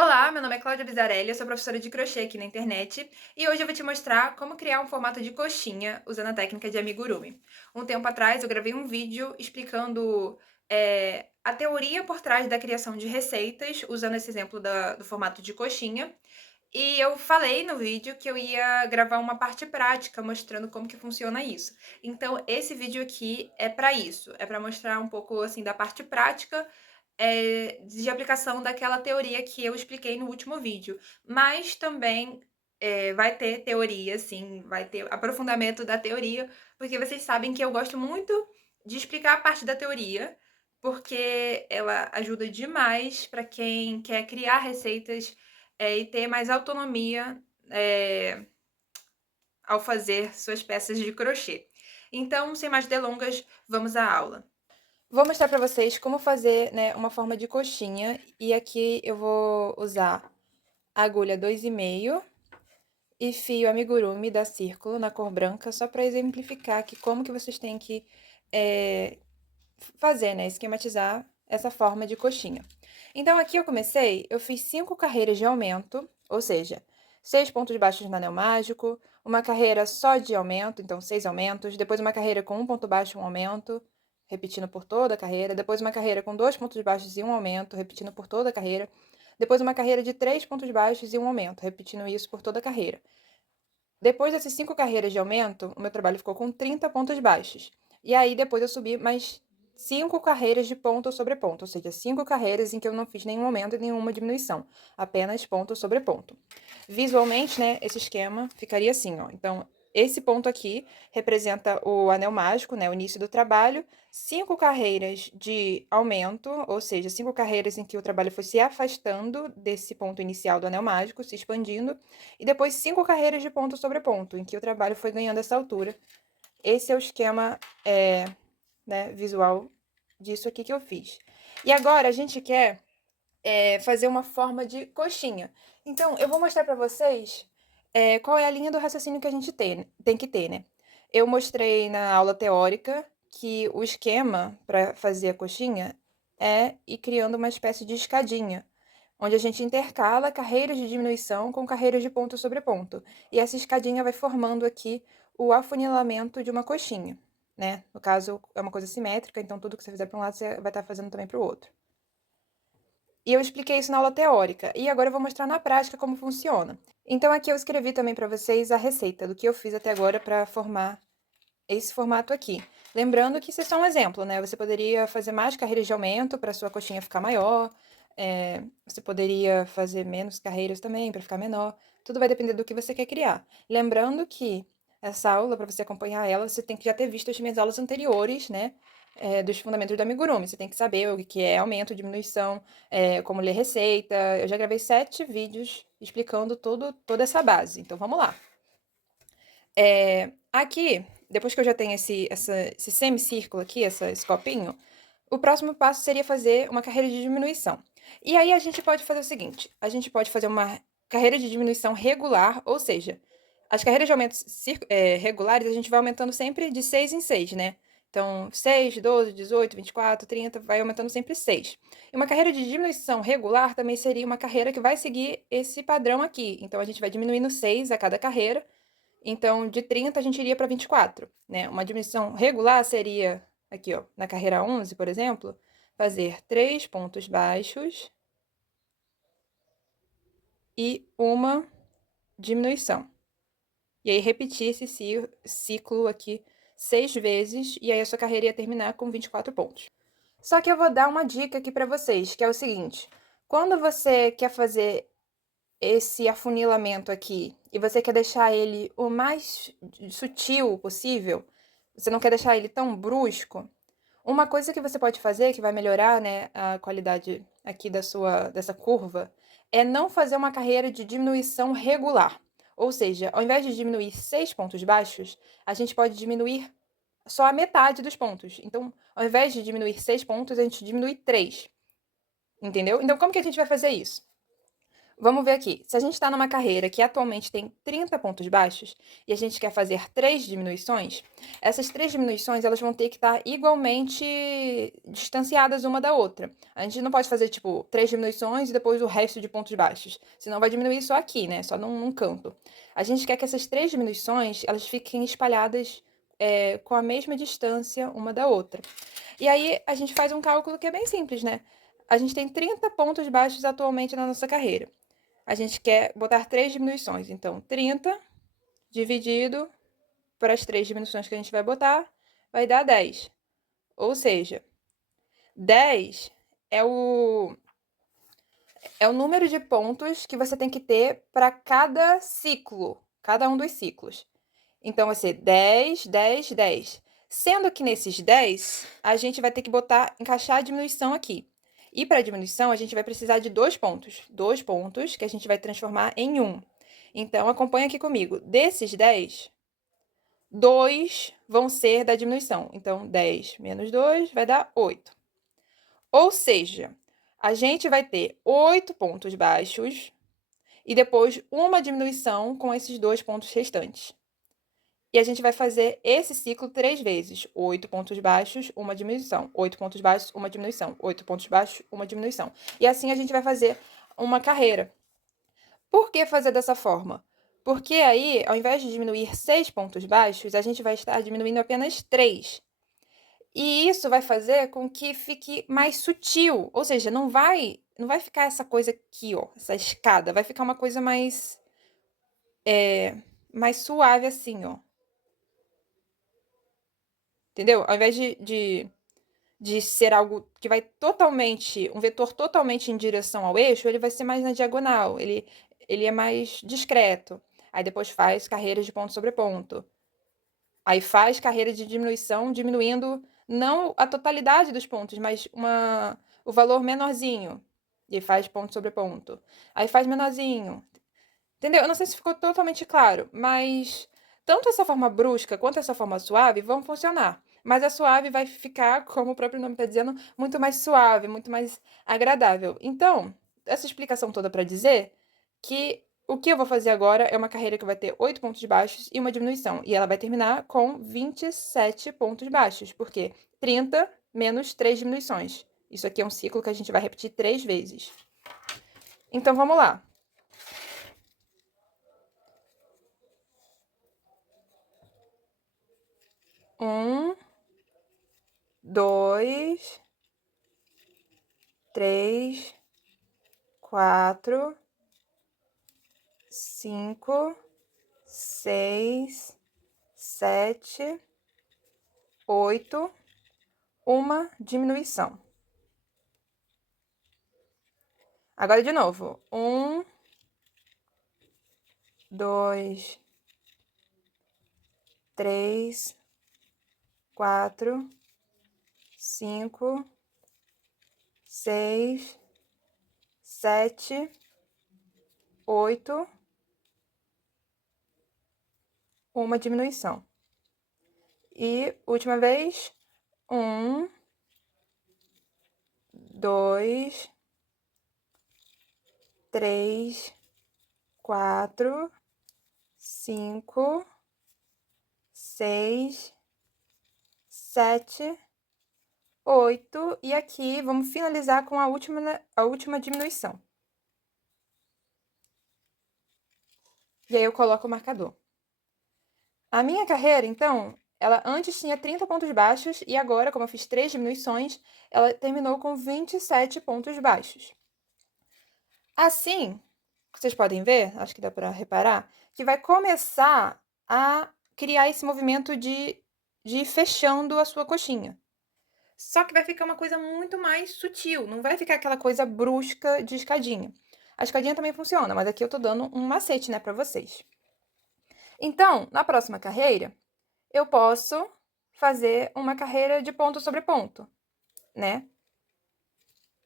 Olá, meu nome é Cláudia Bizarelli, eu sou professora de crochê aqui na internet e hoje eu vou te mostrar como criar um formato de coxinha usando a técnica de amigurumi. Um tempo atrás eu gravei um vídeo explicando a teoria por trás da criação de receitas usando esse exemplo do formato de coxinha e eu falei no vídeo que eu ia gravar uma parte prática mostrando como que funciona isso. Então esse vídeo aqui é para isso, é para mostrar um pouco assim da parte prática de aplicação daquela teoria que eu expliquei no último vídeo. Mas também vai ter teoria, sim, vai ter aprofundamento da teoria, porque vocês sabem que eu gosto muito de explicar a parte da teoria, porque ela ajuda demais para quem quer criar receitas e ter mais autonomia ao fazer suas peças de crochê. Então, sem mais delongas, vamos à aula. Vou mostrar para vocês como fazer, né, uma forma de coxinha. E aqui eu vou usar agulha 2,5 e fio amigurumi da Círculo na cor branca, só para exemplificar aqui como que vocês têm que fazer, né, esquematizar essa forma de coxinha. Então aqui eu fiz 5 carreiras de aumento, ou seja, 6 pontos baixos no anel mágico, uma carreira só de aumento, então 6 aumentos, depois uma carreira com um ponto baixo e um aumento, repetindo por toda a carreira, depois uma carreira com 2 pontos baixos e um aumento, repetindo por toda a carreira, depois uma carreira de 3 pontos baixos e um aumento, repetindo isso por toda a carreira. Depois dessas 5 carreiras de aumento, o meu trabalho ficou com 30 pontos baixos. E aí depois eu subi mais 5 carreiras de ponto sobre ponto, ou seja, 5 carreiras em que eu não fiz nenhum aumento e nenhuma diminuição, apenas ponto sobre ponto. Visualmente, né, esse esquema ficaria assim, ó. Então, esse ponto aqui representa o anel mágico, né, o início do trabalho, 5 carreiras de aumento, ou seja, 5 carreiras em que o trabalho foi se afastando desse ponto inicial do anel mágico, se expandindo, e depois 5 carreiras de ponto sobre ponto, em que o trabalho foi ganhando essa altura. Esse é o esquema né, visual disso aqui que eu fiz. E agora a gente quer fazer uma forma de coxinha. Então, eu vou mostrar para vocês qual é a linha do raciocínio que a gente tem que ter, né? Eu mostrei na aula teórica que o esquema para fazer a coxinha é ir criando uma espécie de escadinha, onde a gente intercala carreiras de diminuição com carreiras de ponto sobre ponto. E essa escadinha vai formando aqui o afunilamento de uma coxinha, né? No caso, é uma coisa simétrica, então tudo que você fizer para um lado, você vai estar fazendo também para o outro. E eu expliquei isso na aula teórica, e agora eu vou mostrar na prática como funciona. Então aqui eu escrevi também para vocês a receita do que eu fiz até agora para formar esse formato aqui. Lembrando que isso é só um exemplo, né? Você poderia fazer mais carreiras de aumento para sua coxinha ficar maior, você poderia fazer menos carreiras também para ficar menor. Tudo vai depender do que você quer criar. Lembrando que essa aula, para você acompanhar ela, você tem que já ter visto as minhas aulas anteriores, né? Dos fundamentos do amigurumi. Você tem que saber o que é aumento, diminuição, como ler receita. Eu já gravei 7 vídeos explicando toda essa base. Então vamos lá. Aqui, depois que eu já tenho esse semicírculo aqui, esse copinho, o próximo passo seria fazer uma carreira de diminuição. E aí a gente pode fazer o seguinte: a gente pode fazer uma carreira de diminuição regular, ou seja, as carreiras de aumento regulares a gente vai aumentando sempre de 6 em 6, né? Então, 6, 12, 18, 24, 30, vai aumentando sempre 6. E uma carreira de diminuição regular também seria uma carreira que vai seguir esse padrão aqui. Então, a gente vai diminuindo 6 a cada carreira. Então, de 30 a gente iria para 24, né? Uma diminuição regular seria, aqui, ó, na carreira 11, por exemplo, fazer 3 pontos baixos e uma diminuição. E aí, repetir esse ciclo aqui 6 vezes, e aí a sua carreira ia terminar com 24 pontos. Só que eu vou dar uma dica aqui para vocês, que é o seguinte: quando você quer fazer esse afunilamento aqui e você quer deixar ele o mais sutil possível, você não quer deixar ele tão brusco, uma coisa que você pode fazer que vai melhorar, né, a qualidade aqui dessa curva é não fazer uma carreira de diminuição regular. Ou seja, ao invés de diminuir 6 pontos baixos, a gente pode diminuir só a metade dos pontos. Então, ao invés de diminuir 6 pontos, a gente diminui 3. Entendeu? Então, como que a gente vai fazer isso? Vamos ver aqui. Se a gente está numa carreira que atualmente tem 30 pontos baixos e a gente quer fazer 3 diminuições, essas 3 diminuições elas vão ter que estar igualmente distanciadas uma da outra. A gente não pode fazer, tipo, 3 diminuições e depois o resto de pontos baixos. Senão vai diminuir só aqui, né? Só num canto. A gente quer que essas 3 diminuições elas fiquem espalhadas com a mesma distância uma da outra. E aí a gente faz um cálculo que é bem simples, né? A gente tem 30 pontos baixos atualmente na nossa carreira. A gente quer botar 3 diminuições. Então, 30 dividido para as 3 diminuições que a gente vai botar, vai dar 10. Ou seja, 10 é o número de pontos que você tem que ter para cada ciclo, cada um dos ciclos. Então, vai ser 10, 10, 10. Sendo que nesses 10, a gente vai ter que encaixar a diminuição aqui. E para a diminuição, a gente vai precisar de 2 pontos. 2 pontos que a gente vai transformar em 1. Então, acompanha aqui comigo. Desses 10, 2 vão ser da diminuição. Então, 10 menos 2 vai dar 8. Ou seja, a gente vai ter 8 pontos baixos e depois uma diminuição com esses 2 pontos restantes. E a gente vai fazer esse ciclo 3 vezes. 8 pontos baixos, uma diminuição. 8 pontos baixos, uma diminuição. 8 pontos baixos, uma diminuição. E assim a gente vai fazer uma carreira. Por que fazer dessa forma? Porque aí, ao invés de diminuir 6 pontos baixos, a gente vai estar diminuindo apenas 3. E isso vai fazer com que fique mais sutil. Ou seja, não vai ficar essa coisa aqui, ó, essa escada. Vai ficar uma coisa mais suave assim, ó. Entendeu? Ao invés de ser algo que vai um vetor totalmente em direção ao eixo, ele vai ser mais na diagonal, ele é mais discreto. Aí depois faz carreiras de ponto sobre ponto. Aí faz carreira de diminuição, diminuindo não a totalidade dos pontos, mas o valor menorzinho. E faz ponto sobre ponto. Aí faz menorzinho. Entendeu? Eu não sei se ficou totalmente claro, mas tanto essa forma brusca quanto essa forma suave vão funcionar. Mas a suave vai ficar, como o próprio nome está dizendo, muito mais suave, muito mais agradável. Então, essa explicação toda para dizer que o que eu vou fazer agora é uma carreira que vai ter 8 pontos baixos e uma diminuição. E ela vai terminar com 27 pontos baixos, porque 30 menos 3 diminuições. Isso aqui é um ciclo que a gente vai repetir 3 vezes. Então, vamos lá. 1, 2, 3, 4, 5, 6, 7, 8, uma diminuição. Agora de novo. 1, 2, 3, 4, 5, 6, 7, 8, uma diminuição. E última vez. 1, 2, 3, 4, 5, 6, 7, 8. E aqui vamos finalizar com a última diminuição. E aí eu coloco o marcador. A minha carreira, então, ela antes tinha 30 pontos baixos e agora, como eu fiz 3 diminuições, ela terminou com 27 pontos baixos. Assim, vocês podem ver, acho que dá para reparar, que vai começar a criar esse movimento de ir fechando a sua coxinha. Só que vai ficar uma coisa muito mais sutil, não vai ficar aquela coisa brusca de escadinha. A escadinha também funciona, mas aqui eu tô dando um macete, né, para vocês. Então, na próxima carreira, eu posso fazer uma carreira de ponto sobre ponto, né?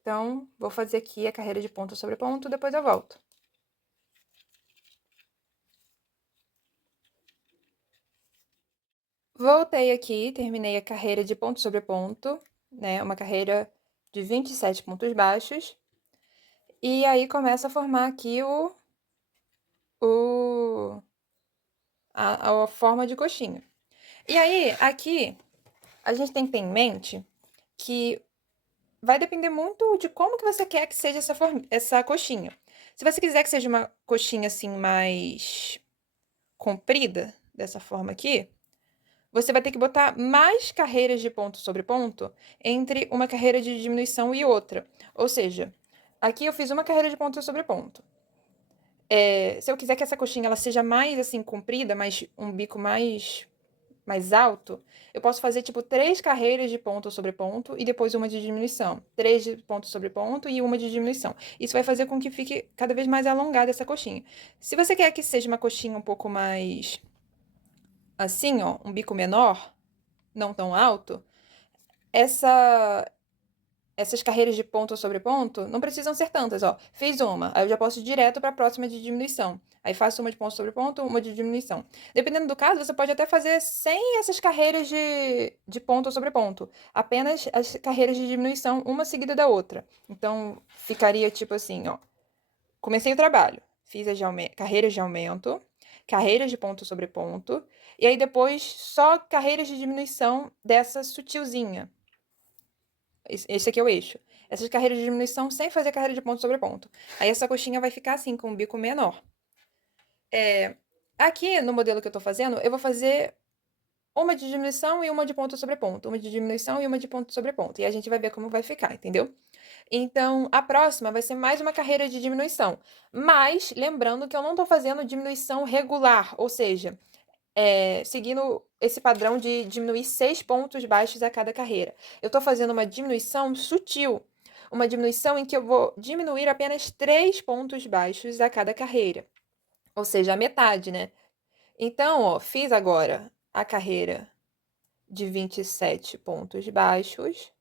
Então, vou fazer aqui a carreira de ponto sobre ponto, depois eu volto. Voltei aqui, terminei a carreira de ponto sobre ponto, né? Uma carreira de 27 pontos baixos. E aí começa a formar aqui o, a forma de coxinha. E aí, aqui, a gente tem que ter em mente que vai depender muito de como que você quer que seja essa coxinha. Se você quiser que seja uma coxinha assim mais comprida, dessa forma aqui, você vai ter que botar mais carreiras de ponto sobre ponto entre uma carreira de diminuição e outra. Ou seja, aqui eu fiz uma carreira de ponto sobre ponto. Se eu quiser que essa coxinha ela seja mais assim comprida, mais um bico mais alto, eu posso fazer tipo 3 carreiras de ponto sobre ponto e depois uma de diminuição. 3 de ponto sobre ponto e uma de diminuição. Isso vai fazer com que fique cada vez mais alongada essa coxinha. Se você quer que seja uma coxinha um pouco mais assim, ó, um bico menor, não tão alto, essa essas carreiras de ponto sobre ponto não precisam ser tantas, ó. Fiz uma, aí eu já posso ir direto para a próxima de diminuição. Aí faço uma de ponto sobre ponto, uma de diminuição. Dependendo do caso, você pode até fazer sem essas carreiras de ponto sobre ponto. Apenas as carreiras de diminuição, uma seguida da outra. Então, ficaria tipo assim, ó. Comecei o trabalho, fiz as carreiras de aumento, carreiras de ponto sobre ponto, e aí depois só carreiras de diminuição dessa sutilzinha. Esse aqui é o eixo. Essas carreiras de diminuição sem fazer carreira de ponto sobre ponto. Aí essa coxinha vai ficar assim, com um bico menor. Aqui no modelo que eu tô fazendo, eu vou fazer uma de diminuição e uma de ponto sobre ponto. Uma de diminuição e uma de ponto sobre ponto. E a gente vai ver como vai ficar, entendeu? Então, a próxima vai ser mais uma carreira de diminuição. Mas, lembrando que eu não tô fazendo diminuição regular, ou seja, seguindo esse padrão de diminuir 6 pontos baixos a cada carreira. Eu estou fazendo uma diminuição sutil, uma diminuição em que eu vou diminuir apenas 3 pontos baixos a cada carreira, ou seja, a metade, né? Então, ó, fiz agora a carreira de 27 pontos baixos,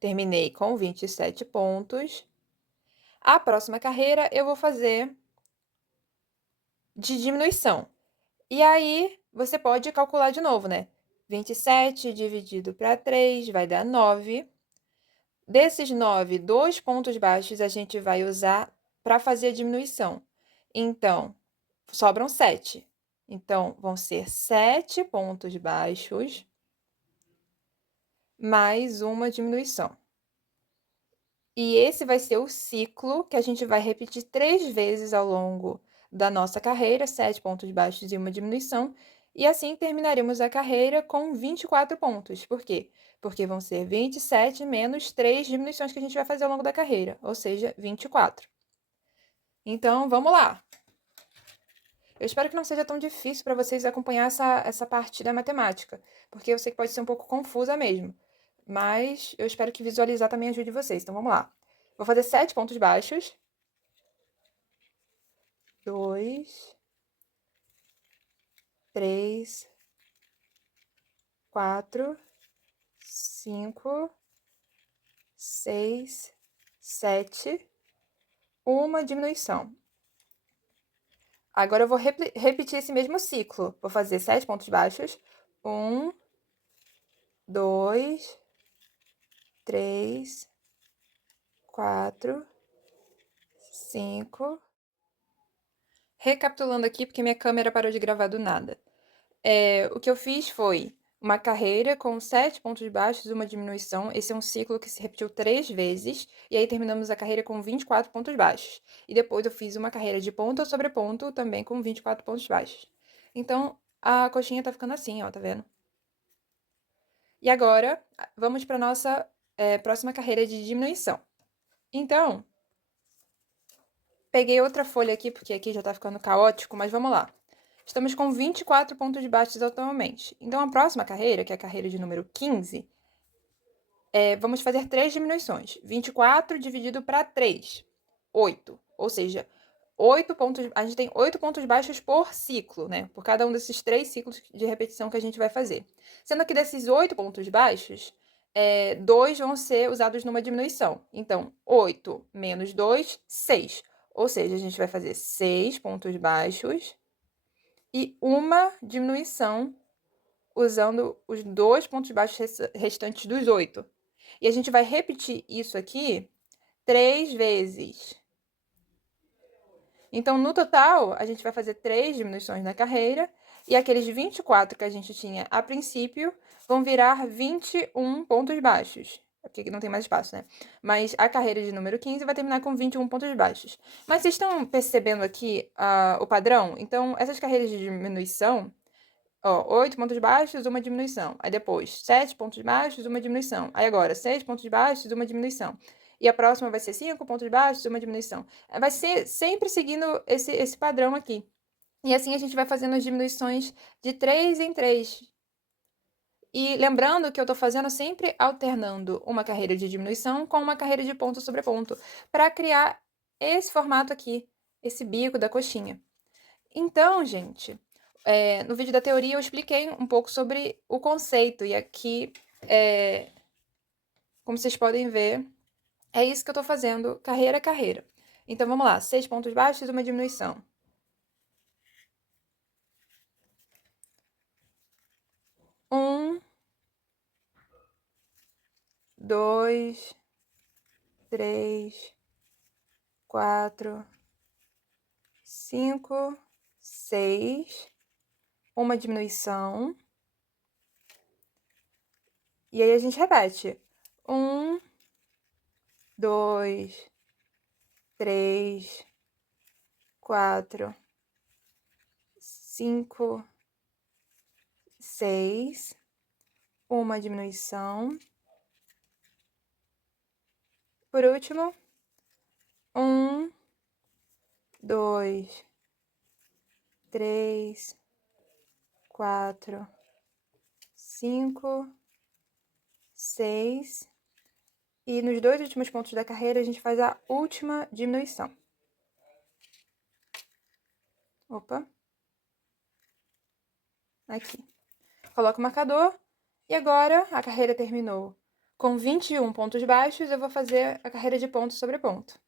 terminei com 27 pontos. A próxima carreira eu vou fazer de diminuição. E aí, você pode calcular de novo, né? 27 dividido para 3 vai dar 9. Desses 9, 2 pontos baixos a gente vai usar para fazer a diminuição. Então, sobram 7. Então, vão ser 7 pontos baixos mais uma diminuição. E esse vai ser o ciclo que a gente vai repetir 3 vezes ao longo da nossa carreira, 7 pontos baixos e uma diminuição, e assim terminaremos a carreira com 24 pontos. Por quê? Porque vão ser 27 menos 3 diminuições que a gente vai fazer ao longo da carreira, ou seja, 24. Então, vamos lá! Eu espero que não seja tão difícil para vocês acompanhar essa parte da matemática, porque eu sei que pode ser um pouco confusa mesmo, mas eu espero que visualizar também ajude vocês. Então, vamos lá! Vou fazer 7 pontos baixos. 2, 3, 4, 5, 6, 7. Uma diminuição. Agora eu vou repetir esse mesmo ciclo. Vou fazer 7 pontos baixos. 1, 2, 3, 4, 5. Recapitulando aqui, porque minha câmera parou de gravar do nada. O que eu fiz foi uma carreira com 7 pontos baixos e uma diminuição. Esse é um ciclo que se repetiu 3 vezes. E aí terminamos a carreira com 24 pontos baixos. E depois eu fiz uma carreira de ponto sobre ponto também com 24 pontos baixos. Então, a coxinha tá ficando assim, ó, tá vendo? E agora, vamos para nossa próxima carreira de diminuição. Então, peguei outra folha aqui, porque aqui já tá ficando caótico, mas vamos lá. Estamos com 24 pontos baixos atualmente. Então, a próxima carreira, que é a carreira de número 15, vamos fazer 3 diminuições. 24 dividido para 3, 8. Ou seja, 8 pontos, a gente tem 8 pontos baixos por ciclo, né? Por cada um desses 3 ciclos de repetição que a gente vai fazer. Sendo que desses 8 pontos baixos, 2 vão ser usados numa diminuição. Então, 8 menos 2, 6. Ou seja, a gente vai fazer 6 pontos baixos e uma diminuição usando os 2 pontos baixos restantes dos 8. E a gente vai repetir isso aqui 3 vezes. Então, no total, a gente vai fazer 3 diminuições na carreira, e aqueles 24 que a gente tinha a princípio vão virar 21 pontos baixos. Porque aqui não tem mais espaço, né? Mas a carreira de número 15 vai terminar com 21 pontos baixos. Mas vocês estão percebendo aqui o padrão? Então, essas carreiras de diminuição, ó, 8 pontos baixos, uma diminuição. Aí depois, 7 pontos baixos, uma diminuição. Aí agora, 6 pontos baixos, uma diminuição. E a próxima vai ser 5 pontos baixos, uma diminuição. Vai ser sempre seguindo esse padrão aqui. E assim a gente vai fazendo as diminuições de 3 em 3. E lembrando que eu estou fazendo sempre alternando uma carreira de diminuição com uma carreira de ponto sobre ponto, para criar esse formato aqui, esse bico da coxinha. Então, gente, no vídeo da teoria eu expliquei um pouco sobre o conceito, e aqui, como vocês podem ver, é isso que eu estou fazendo, carreira a carreira. Então, vamos lá, 6 pontos baixos, uma diminuição. 1, 2, 3, 4, 5, 6, uma diminuição. E aí a gente repete. 1, 2, 3, 4, 5, 6, uma diminuição. Por último, 1, 2, 3, 4, 5, 6. E nos 2 últimos pontos da carreira, a gente faz a última diminuição. Opa. Aqui. Coloco o marcador. E agora, a carreira terminou com 21 pontos baixos, eu vou fazer a carreira de ponto sobre ponto.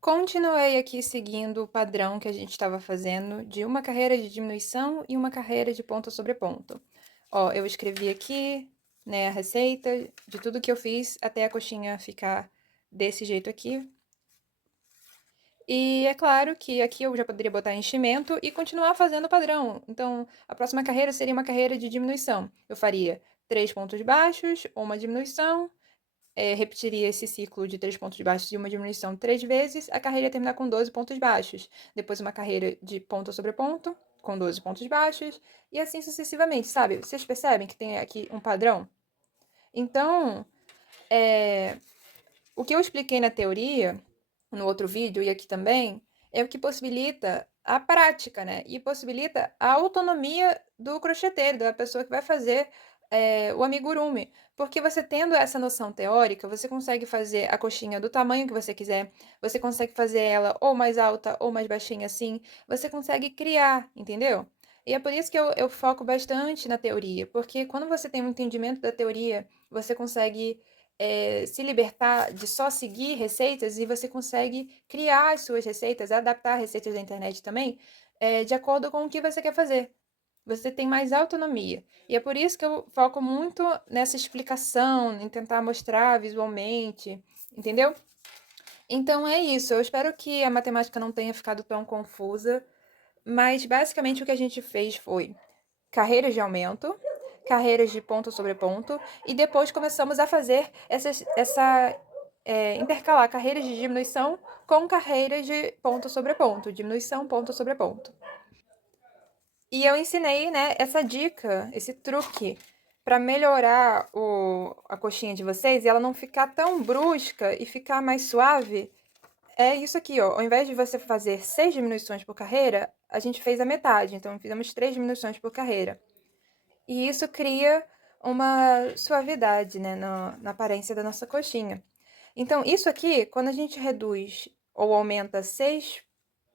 Continuei aqui seguindo o padrão que a gente estava fazendo de uma carreira de diminuição e uma carreira de ponto sobre ponto. Ó, eu escrevi aqui, né, a receita de tudo que eu fiz até a coxinha ficar desse jeito aqui. E é claro que aqui eu já poderia botar enchimento e continuar fazendo o padrão. Então, a próxima carreira seria uma carreira de diminuição. Eu faria 3 pontos baixos, uma diminuição, repetiria esse ciclo de 3 pontos baixos e uma diminuição 3 vezes, a carreira ia terminar com 12 pontos baixos. Depois uma carreira de ponto sobre ponto, com 12 pontos baixos, e assim sucessivamente, sabe? Vocês percebem que tem aqui um padrão? Então, o que eu expliquei na teoria, no outro vídeo e aqui também, é o que possibilita a prática, né? E possibilita a autonomia do crocheteiro, da pessoa que vai fazer o amigurumi. Porque você tendo essa noção teórica, você consegue fazer a coxinha do tamanho que você quiser, você consegue fazer ela ou mais alta ou mais baixinha assim, você consegue criar, entendeu? E é por isso que eu foco bastante na teoria, porque quando você tem um entendimento da teoria, você consegue se libertar de só seguir receitas, e você consegue criar as suas receitas, adaptar receitas da internet também, de acordo com o que você quer fazer. Você tem mais autonomia. E é por isso que eu foco muito nessa explicação, em tentar mostrar visualmente, entendeu? Então é isso. Eu espero que a matemática não tenha ficado tão confusa, mas basicamente o que a gente fez foi carreiras de aumento, carreiras de ponto sobre ponto, e depois começamos a fazer intercalar carreiras de diminuição com carreiras de ponto sobre ponto, diminuição, ponto sobre ponto. E eu ensinei, né, essa dica, esse truque, para melhorar a coxinha de vocês e ela não ficar tão brusca e ficar mais suave. É isso aqui, ó. Ao invés de você fazer 6 diminuições por carreira, a gente fez a metade. Então, fizemos 3 diminuições por carreira. E isso cria uma suavidade, né, na aparência da nossa coxinha. Então, isso aqui, quando a gente reduz ou aumenta 6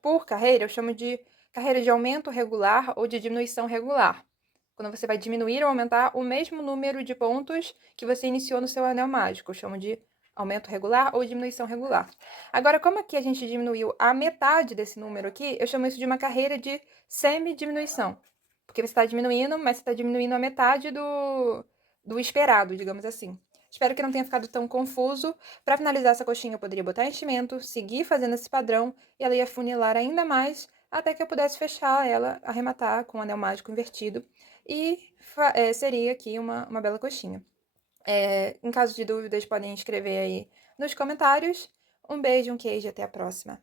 por carreira, eu chamo de carreira de aumento regular ou de diminuição regular. Quando você vai diminuir ou aumentar o mesmo número de pontos que você iniciou no seu anel mágico, eu chamo de aumento regular ou diminuição regular. Agora, como aqui a gente diminuiu a metade desse número aqui, eu chamo isso de uma carreira de semidiminuição. Porque você está diminuindo, mas você está diminuindo a metade do esperado, digamos assim. Espero que não tenha ficado tão confuso. Para finalizar essa coxinha, eu poderia botar enchimento, seguir fazendo esse padrão, e ela ia funilar ainda mais, até que eu pudesse fechar ela, arrematar com o anel mágico invertido, e seria aqui uma bela coxinha. Em caso de dúvidas, podem escrever aí nos comentários. Um beijo, um queijo, até a próxima.